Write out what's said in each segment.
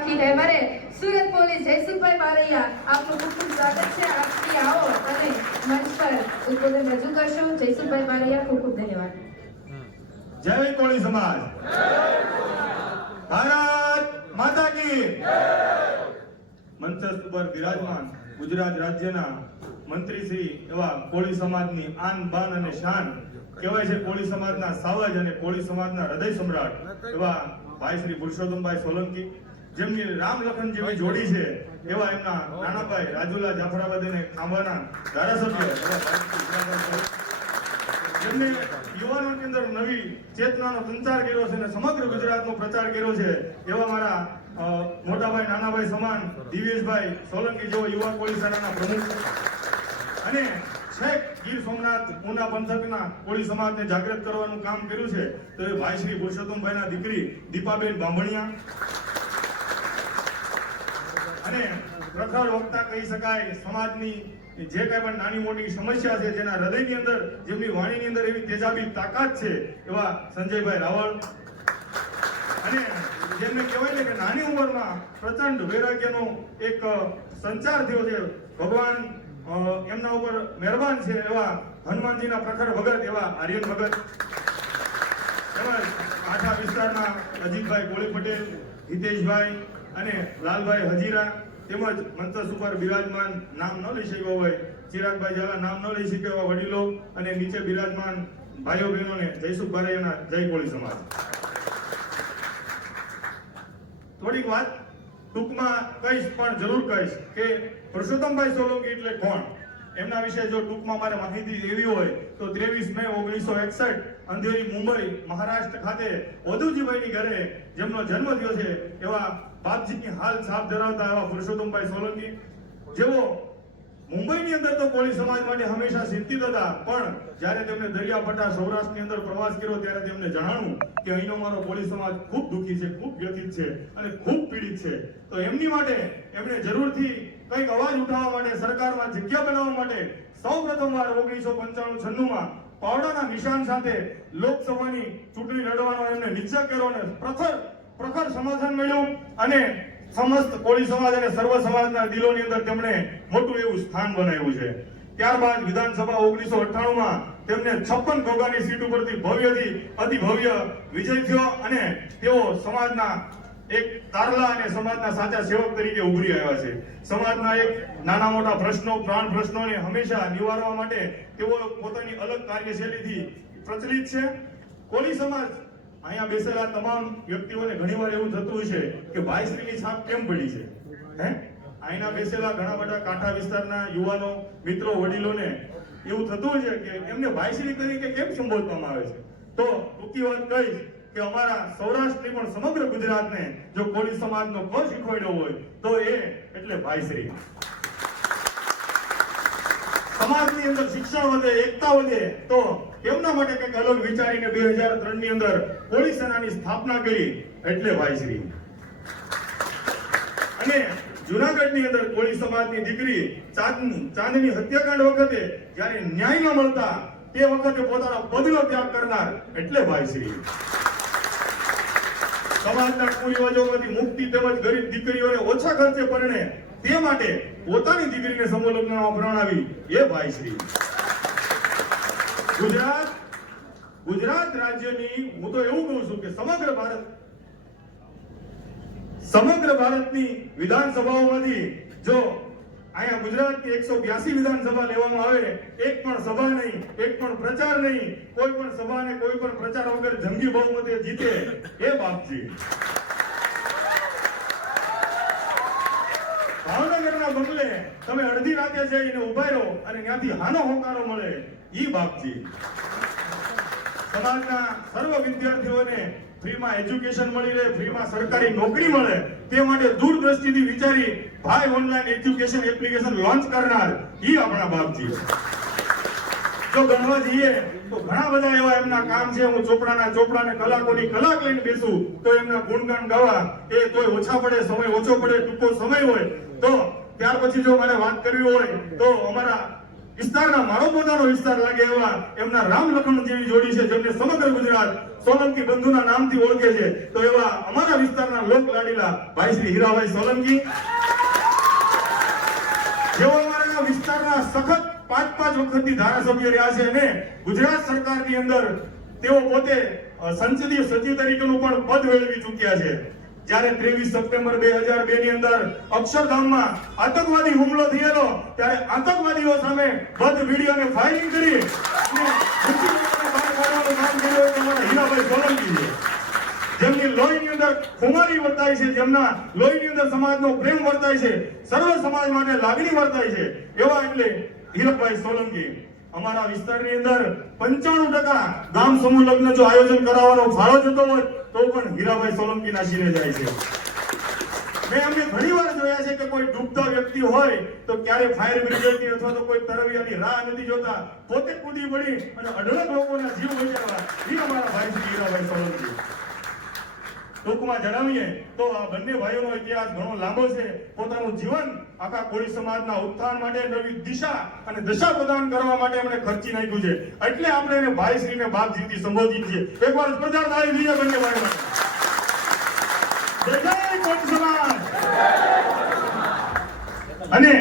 બાકી રહે। મારે સુરત પોલીસ જયસુખભાઈ બારૈયા આપનું ખૂબ ખૂબ સ્વાગત છે। આપની આવો અને મંચ પર ઉદ્બોધન રજૂ કરશો। જયસુખભાઈ બારૈયા ખૂબ ખૂબ ધન્યવાદ। જય કોળી સમાજ, ભારત માતા કી મંચસ્થ ઉપર બિરાજમાન ગુજરાત રાજ્યના મંત્રી શ્રી એવા કોળી સમાજની આન બાન અને શાન કહેવાય છે, કોળી સમાજના સાવજ અને કોળી સમાજના હૃદય સમ્રાટ એવા ભાઈ શ્રી પુરુષોત્તમભાઈ સોલંકી, જેમની રામ લખન જેવી જોડી છે એવા એમના નાનાભાઈ રાજુલા જાફરાબાદ અને ખાંભાના ધારાસભ્ય એવા ભાઈ જેમને યુવાનોની અંદર નવી ચેતનાનો સંચાર કર્યો છે અને સમગ્ર ગુજરાતનો પ્રચાર કર્યો છે એવા મારા મોટાભાઈ નાનાભાઈ સમાન દિવેશભાઈ સોલંકી જેવો યુવા કોળી સેનાના પ્રમુખ અને છેક ગીર સોમનાથ ઉના પંથકના કોળી સમાજને જાગૃત કરવાનું કામ કર્યું છે તો એ ભાઈ શ્રી પુરુષોત્તમભાઈના દીકરી દીપાબેન બામણિયા અને પ્રખર વક્તા કહી શકાય સમાજની જે કઈ પણ નાની મોટી સમસ્યા છે, જેના હૃદયની અંદર, જેમની વાણીની અંદર એવી તેજાબી તાકાત છે એવા સંજયભાઈ રાવળ અને જેમને કહેવાય છે કે નાની ઉંમરમાં પ્રચંડ વૈરાગ્યનો એક સંચાર થયો છે, ભગવાન એમના ઉપર મહેરબાન છે એવા હનુમાનજીના પ્રખર ભગત એવા આર્યન ભગત, તેમજ આઠા વિસ્તારના અજીતભાઈ કોળી પટેલ, હિતેશભાઈ અને લાલભાઈ હજીરા, તેમજ મંચસ્થ ઉપર બિરાજમાન નામ ન લઈ શક્યો હોય ચિરાગભાઈ ઝાલા, નામ ન લઈ શક્યો એવા વડીલો અને નીચે બિરાજમાન ભાઈઓ બહેનોને જયસુખ બારૈયાના જય કોળી સમાજ। થોડીક વાત ટૂંકમાં કહીશ, પણ જરૂર કહીશ કે પુરુષોત્તમભાઈ સોલંકી એટલે કોણ, એમના વિશે જો ટૂંકમાં મારે માહિતી એવી હોય તો 23 મે 1961 અંધેરી મુંબઈ મહારાષ્ટ્ર ખાતે ઓધુજીભાઈની ઘરે જેમનો જન્મ થયો છે એવા બાપજીની હાલ છાપ ધરાવતા એવા પુરુષોત્તમભાઈ સોલંકી, જેઓ મુંબઈની અંદર તો કોળી સમાજ માટે હંમેશા ચિંતિત હતા, પણ જ્યારે તેમને દરિયાપટ્ટા સૌરાષ્ટ્રની અંદર પ્રવાસ કર્યો ત્યારે તેમને જણાવ્યું કે અહીંનો મારો કોળી સમાજ ખૂબ દુઃખી છે, ખૂબ વ્યથિત છે અને ખૂબ પીડિત છે, તો એમની માટે એમણે જરૂરથી કંઈક અવાજ ઉઠાવવા માટે, સરકારમાં જગ્યા બનાવવા માટે સૌ પ્રથમવાર 1995-96માં પાવડાના નિશાન સાથે લોકસભાની ચૂંટણી લડવાનો એમને નિશ્ચય કર્યો અને પ્રખર સમર્થન મળ્યું અને સમસ્ત કોળી સમાજ અને સર્વ સમાજના દિલોની અંદર તેમણે મોટું એવું સ્થાન બનાવ્યું છે। ત્યારબાદ વિધાનસભા 1998માં તેમને 56 ઘોઘાની સીટ ઉપરથી ભવ્યથી અતિ ભવ્ય વિજય થયો અને તેઓ સમાજના એક તારલા અને સમાજના સાચા સેવક તરીકે ઉભરી આવ્યા છે। સમાજના એક નાના મોટા પ્રશ્નો, પ્રાણ પ્રશ્નોને હંમેશા નિવારવા માટે તેઓ પોતાની અલગ કાર્યશૈલીથી પ્રચલિત છે। કોળી સમાજ અહીંયા બેસેલા તમામ વ્યક્તિઓને ઘણીવાર એવું થતું હોય છે કે ભાઈશ્રીની છાપ કેમ પડી છે, અહીંના બેસેલા ઘણા બધા કાંઠા વિસ્તારના યુવાનો, મિત્રો, વડીલોને એવું થતું હોય છે કે એમને ભાઈશ્રી તરીકે કેમ સંબોધવામાં આવે છે, તો ટૂંકી વાત કહીશ કે અમારા સૌરાષ્ટ્રની પણ સમગ્ર ગુજરાતને જો કોળી સમાજનો ક શીખવાડ્યો હોય તો એ એટલે ભાઈશ્રી। સમાજની અંદર શિક્ષણ વધે, એકતા વધે, તો તેમના માટે કંઈક અલગ વિચારીને 2003 ની અંદર કોળી સેનાની સ્થાપના કરી એટલે ભાઈશ્રી। અને જુનાગઢની અંદર કોળી સમાજની દીકરી ચાંદની હત્યાકાંડ વખતે જ્યારે ન્યાય ન મળતા તે વખતે પોતાના પદનો ત્યાગ કરનાર એટલે ભાઈશ્રી। સમાજના કુરિવાજોમાંથી મુક્તિ તેમજ ગરીબ દીકરીઓને ઓછા ખર્ચે પરણે તે માટે પોતાની દીકરીને સમૂહ લગ્નમાં પરણાવી એ ભાઈશ્રી। ગુજરાત રાજ્યની હું તો એવું કહું છું કે સમગ્ર ભારતની વિધાનસભાઓમાંથી જો અહીંયા ગુજરાતની 182 વિધાનસભા લેવામાં આવે, એક પણ સભા નહીં, એક પણ પ્રચાર નહીં, કોઈ પણ સભા ને કોઈ પણ પ્રચાર વગર જંગી બહુમતે જીતે એ બાપજી। ભાવનગરના બંગલે તમે અડધી રાતે જઈને ઉભા રહો અને ત્યાંથી હાનો હોકારો મળે ઈ બાપજી। સમાજના સર્વ વિદ્યાર્થીઓને ફ્રીમાં એજ્યુકેશન મળી રહે, ફ્રીમાં સરકારી નોકરી મળે તે માટે દૂરદ્રષ્ટિથી વિચારી ભાઈ ઓનલાઈન એજ્યુકેશન એપ્લિકેશન લોન્ચ કરનાર ઈ આપણા બાપજી। જો ગણવા જઈએ તો ઘણા બધા એવા એમના કામ છે, હું ચોપડાને કલાકોની કલાક લઈને બેસું તો એમના ગુણગાન ગાવા એ તોય ઓછા પડે, સમય ઓછો પડે, ટૂંકો સમય હોય તો ત્યાર પછી જો મારે વાત કરવી હોય તો અમારા વિસ્તારના મારો પોતાનો વિસ્તાર લાગે એવા એમના રામ લખન જેવી જોડી છે જેમને સમગ્ર ગુજરાત સોલંકી બંધુના નામથી ઓળખે છે. તો એવા અમારા વિસ્તારના લોક લાડીલા ભાઈ શ્રી હીરાભાઈ સોલંકી, જેઓ અમારા વિસ્તારના સખત 5 વખતથી ધારાસભ્ય રહ્યા છે અને ગુજરાત સરકારની અંદર તેઓ પોતે સંસદીય સચિવ તરીકેનું પણ પદ મેળવી ચૂક્યા છે. જ્યારે 23 સપ્ટેમ્બર 2002 ની અંદર અક્ષરધામમાં આતંકવાદી હુમલો થયેલો ત્યારે આતંકવાદીઓ સામે બધ વિડીયોને ફાયરિંગ કરી અને મુસ્લિમોને બહાર કાઢવાનું કામ કર્યું એ અમારા હીરાભાઈ સોલંકી છે, જેમની લોહીની અંદર ખુમારી વર્તાય છે, જેમના લોહીની અંદર સમાજનો પ્રેમ વર્તાય છે, સર્વ સમાજ માટે લાગણી વર્તાય છે, એવા એટલે હીરાભાઈ સોલંકી. અમારા વિસ્તારની અંદર 95% ગામ સમૂહ લગ્ન જો આયોજન કરાવવાનો ફાળો જતો હોય તો પણ હીરાભાઈ સોલંકીના શિરે જાય છે. મેં અમને ઘણી વાર જોયા છે કે કોઈ ડૂબતા વ્યક્તિ હોય તો ક્યારે ફાયર બ્રિગેડની અથવા તો કોઈ તરવિયાની રાહ નથી જોતા, પોતે કૂદી પડી અને અઢળક લોકોના જીવ બચાવવા એ અમારા ભાઈ શ્રી હીરાભાઈ સોલંકી. ટૂંકમાં જણાવીએ તો આ બંને ભાઈઓનો ઇતિહાસ ઘણો લાંબો છે. પોતાનું જીવન આખા કોળી સમાજના ઉત્થાન માટે નવી દિશા અને દશા પ્રદાન કરવા માટે એમણે ખર્ચી નાખ્યું છે. એટલે આપણે એને ભાઈ શ્રીને બાપજીથી સંબોધિત છીએ. એકવાર સ્પર્ધા થાય બીજા બંને ભાઈ માટે. જય જય કોળી સમાજ. અને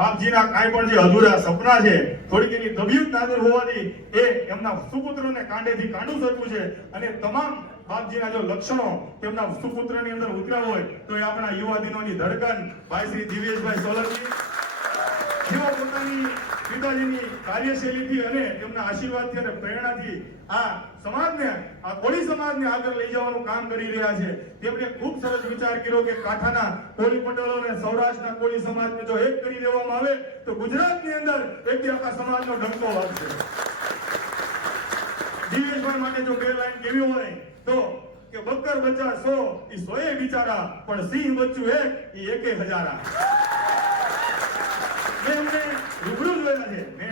બાપજીના કાંઈ પણ જે અધૂરા સપના છે, થોડીક એની તબિયત નાજુક હોવાથી એ એમના સુપુત્રને કાંડેથી કાંડું સરખું છે અને તમામ બાપજીના જો લક્ષણો તેમના સુપુત્રની અંદર ઉતર્યા હોય તો એ આપણા યુવા દિનોની ધડકન ભાઈ શ્રી દિવ્યેશભાઈ સોલંકી, જેઓ પોતાની પિતાજીની કાર્યશૈલીથી અને તેમના આશીર્વાદથી અને પ્રેરણાથી આ સમાજને, આ કોળી સમાજને આગળ લઈ જવાનું કામ કરી રહ્યા છે. તેમણે ખૂબ સરસ વિચાર કર્યો કે કાંઠાના કોળી પટેલો અને સૌરાષ્ટ્રના કોળી સમાજને જો એક કરી દેવામાં આવે તો ગુજરાતની અંદર એક આખા સમાજનો ડંકો વાગશે. દિવ્યેશભાઈ માટે જો બે લાઈન કેવી હોય તો કે બકર બચ્ચા 100 ઈ 100 બિચારા પણ સિંહ બચ્ચું એક ઈ 1000. મેં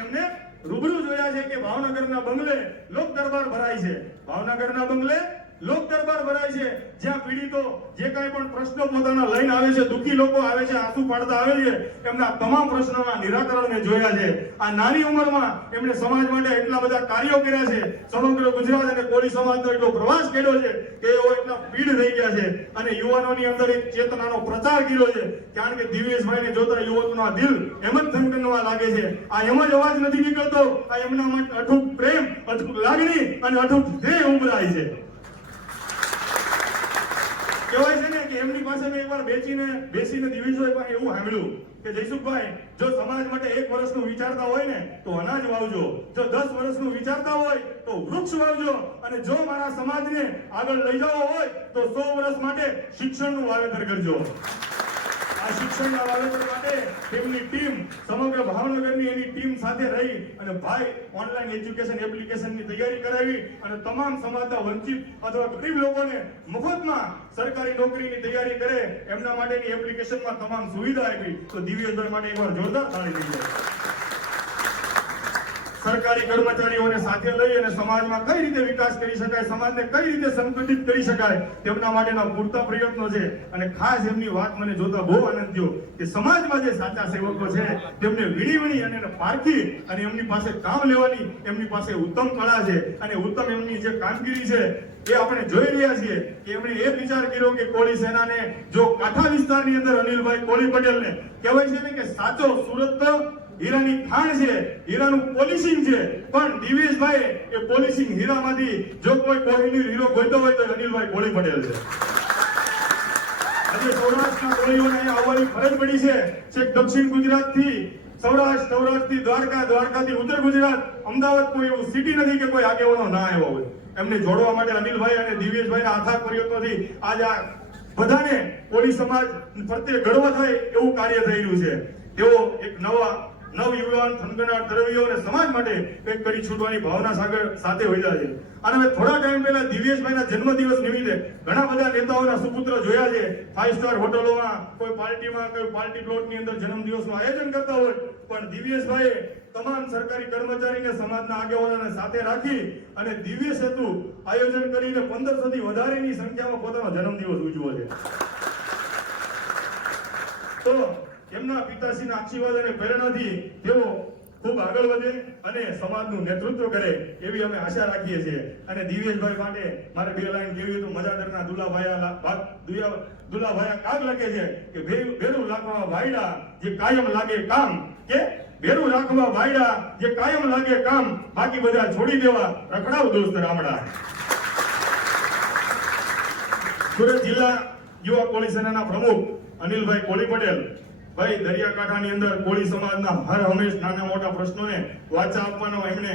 એમને રૂબરૂ જોયા છે કે ભાવનગરના બંગલે લોક દરબાર ભરાય છે. ભાવનગરના બંગલે લોક દરબાર ભરાય છે, જ્યાં પીડિતો જે કાંઈ પણ પ્રશ્નો પોતાના લઈને આવે છે, દુઃખી લોકો આવે છે, આંસુ પાડતા આવે છે, એમના તમામ પ્રશ્નોના નિરાકરણ મેં જોયા છે. આ નાની ઉંમરમાં એમણે સમાજ માટે એટલા બધા કાર્યો કર્યા છે. સમગ્ર ગુજરાત અને કોળી સમાજનો એટલો પ્રવાસ કર્યો છે કે એઓ એટલા પીડ થઈ ગયા છે અને યુવાનોની અંદર એક ચેતનાનો પ્રચાર કર્યો છે. કારણ કે દિવ્યેશભાઈને જોતા યુવકોના દિલ એમ જ ધનગનવા લાગે છે. આ એમ જ અવાજ નથી નીકળતો, આ એમના માટે અટૂટ પ્રેમ, અટૂટ લાગણી અને અટૂટ ધ્યેય ઉભરાય છે. કહેવાય છે ને કે એમની પાસે મેં એકવાર બેસીને દિવ્યેશભાઈ પાસે એવું સાંભળ્યું કે જયસુખભાઈ, જો સમાજ માટે 1 વર્ષનું વિચારતા હોય ને તો અનાજ વાવજો, જો 10 વર્ષનું વિચારતા હોય તો વૃક્ષ વાવજો, અને જો મારા સમાજને આગળ લઈ જવો હોય તો 100 વર્ષ માટે શિક્ષણનું વાવેતર કરજો. આ શિક્ષણના વાવેતર માટે તેમની ટીમ સમગ્ર ભાવનગરની એની ટીમ સાથે રહી અને ભાઈ ઓનલાઈન એજ્યુકેશન એપ્લિકેશનની તૈયારી કરાવી અને તમામ સમાજના વંચિત અથવા ગરીબ લોકોને મફતમાં સરકારી નોકરીની તૈયારી કરે એમના માટેની એપ્લિકેશનમાં તમામ સુવિધા આપી. તો દિવ્યેશભાઈ માટે એકવાર જોરદાર તાળી લઈ જાય. સરકારી કર્મચારીઓને સાથે લઈ અને સમાજમાં કઈ રીતે વિકાસ કરી શકાય, સમાજને કઈ રીતે સંગઠિત કરી શકાય તેમના માટેના પૂરતા પ્રયત્નો છે. અને ખાસ એમની વાત મને જોતા બહુ આનંદ થયો કે સમાજમાં જે સાચા સેવકો છે તેમને વીણી અને પારખી અને એમની પાસે કામ લેવાની એમની પાસે ઉત્તમ કળા છે અને ઉત્તમ એમની જે કામગીરી છે એ આપણે જોઈ રહ્યા છીએ કે એમણે એ વિચાર કર્યો કે કોળી સેનાને જો કાંઠા વિસ્તારની અંદર અનિલભાઈ કોળી પટેલને કહેવાય છે ને કે સાચો સુરત તો હીરાની ખાણ છે, હીરાનું પોલિશિંગ છે, પણ દિવ્યેશભાઈ એ પોલિશિંગ હીરામાંથી જો કોઈ કોહિનૂર હીરો ગોઈતો હોય તો અનિલભાઈ કોળી પટેલ છે. આજે સૌરાષ્ટ્રના કોળીઓને અહીંયા આવવાની ફરજ પડી છે. છેક દક્ષિણ ગુજરાતથી સૌરાષ્ટ્રથી દ્વારકા, દ્વારકાથી ઉત્તર ગુજરાત, અમદાવાદ કોઈ એવું સિટી નથી કે કોઈ આગેવાનો ના આવ્યો હોય. એમને જોડવા માટે અનિલભાઈ અને દિવ્યેશભાઈના અથાગ પ્રયત્નોથી આજ આ બધાને કોળી સમાજ પ્રત્યે ગર્વ થાય એવું કાર્ય થઈ રહ્યું છે. તેઓ એક નવયુવાન થનગનાટ તરવીઓ અને સમાજ માટે કંઈક કરી છૂટવાની ભાવના સાથે વધ્યા છે. અને મેં થોડા ટાઈમ પહેલા દિવ્યેશભાઈના જન્મદિવસ નિમિત્તે ઘણા બધા નેતાઓના સુપુત્ર જોયા છે. 5 સ્ટાર હોટલોમાં, કોઈ પાર્ટીમાં, કોઈ પાર્ટી પ્લોટની અંદર જન્મદિવસનું આયોજન કરતા હોય, પણ દિવ્યેશભાઈએ તમામ સરકારી કર્મચારીને સમાજના આગેવાનોને સાથે રાખી અને દિવ્ય સેતુ આયોજન કરીને 1500 થી વધારેની સંખ્યામાં પોતાનો જન્મદિવસ ઉજવ્યો છે. તો એમના પિતાશ્રીના આશીર્વાદ અને પ્રેરણાથી તેઓ ખૂબ આગળ વધે અને સમાજનું નેતૃત્વ કરે એવી અમે આશા રાખીએ છીએ. અને દિવ્યેશભાઈ માટે મારે બે લાઈન કેવી તો મજાદરના દુલાભાયા કાગ લખે છે કે ભેરું રાખવા વાયડા જે કાયમ લાગે કામ, કે ભેરું રાખવા વાયડા જે કાયમ લાગે કામ, બાકી બધા છોડી દેવા રખડાવ દોસ્ત રામડા. સુરત જિલ્લા યુવા કોળી સેનાના પ્રમુખ અનિલભાઈ કોળી પટેલ ભાઈ, દરિયાકાંઠાની અંદર કોળી સમાજના હર હંમેશ નાના મોટા પ્રશ્નોને વાચા આપવાનો એમણે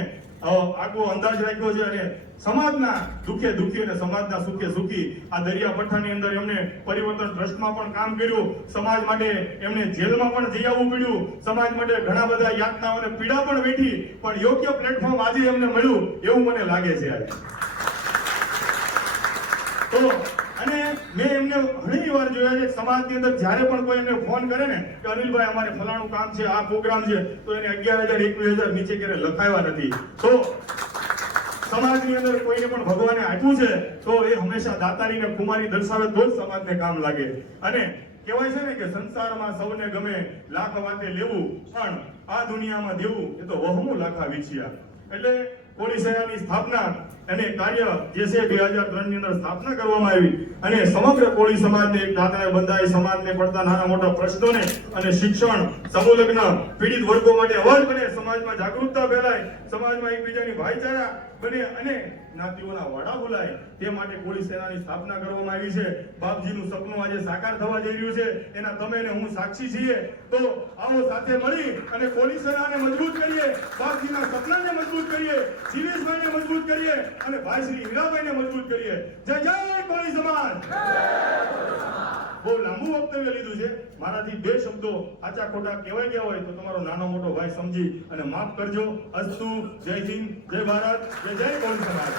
આગવો અંદાજ રાખ્યો છે અને સમાજના દુઃખે દુઃખી અને સમાજના સુખે સુખી આ દરિયાપટ્ટાની અંદર એમને પરિવર્તન ટ્રસ્ટમાં પણ કામ કર્યું. સમાજ માટે એમને જેલમાં પણ જઈ આવવું પડ્યું. સમાજ માટે ઘણા બધા યાતનાઓ અને પીડા પણ વેઠી, પણ યોગ્ય પ્લેટફોર્મ આજે એમને મળ્યું એવું મને લાગે છે આજે. તો અને મેં એમને ઘણી વાર જોયા છે સમાજની અંદર જ્યારે પણ કોઈ એમને ફોન કરે ને કે અનિલભાઈ અમારે ફલાણું કામ છે, આ પ્રોગ્રામ છે, તો એને 11,000 21,000 નીચે ક્યારે લખાવ્યા નથી. તો સમાજની અંદર કોઈને પણ ભગવાને આપ્યું છે તો એ હંમેશા દાતારી ને કુમારી દર્શાવે તો જ સમાજને કામ લાગે. અને કહેવાય છે ને કે સંસારમાં સૌને ગમે લાખ વાતે લેવું, પણ આ દુનિયામાં દેવું એ તો વહમું લાખા વિછિયા. એટલે કોળી સેનાની સ્થાપના અને કાર્ય જે છે 2003 ની અંદર સ્થાપના કરવામાં આવી અને સમગ્ર કોળી સમાજને એક દાતાએ બંધાય, સમાજને પડતા નાના મોટા પ્રશ્નોને અને શિક્ષણ, સમૂહ લગ્ન, પીડિત વર્ગો માટે અવાજ બને, સમાજમાં જાગૃતતા ફેલાય, સમાજમાં એકબીજાની ભાઈચારા બને અને જ્ઞાતિઓના વાડા બોલાય, તે માટે કોળી સેનાની સ્થાપના કરવામાં આવી છે. બાપજીનું સપનું આજે સાકાર થવા જઈ રહ્યું છે, એના તમે ને હું સાક્ષી છીએ. તો આવો સાથે મળી અને કોળી સેનાને મજબૂત કરીએ, બાપજીના સપનાને મજબૂત કરીએ, દિવેશભાઈને મજબૂત કરીએ અને ભાઈ શ્રી હીરાભાઈને મજબૂત કરીએ. જય જય કોળી સમાજ. બહુ લાંબુ વક્તવ્ય લીધું છે, મારાથી બે શબ્દો આચા ખોટા કહેવાય ગયા હોય તો તમારો નાનો મોટો ભાઈ સમજી અને માફ કરજો. અસ્તુ. જય હિન્દ, જય ભારત, જય જય કોળી સમાજ.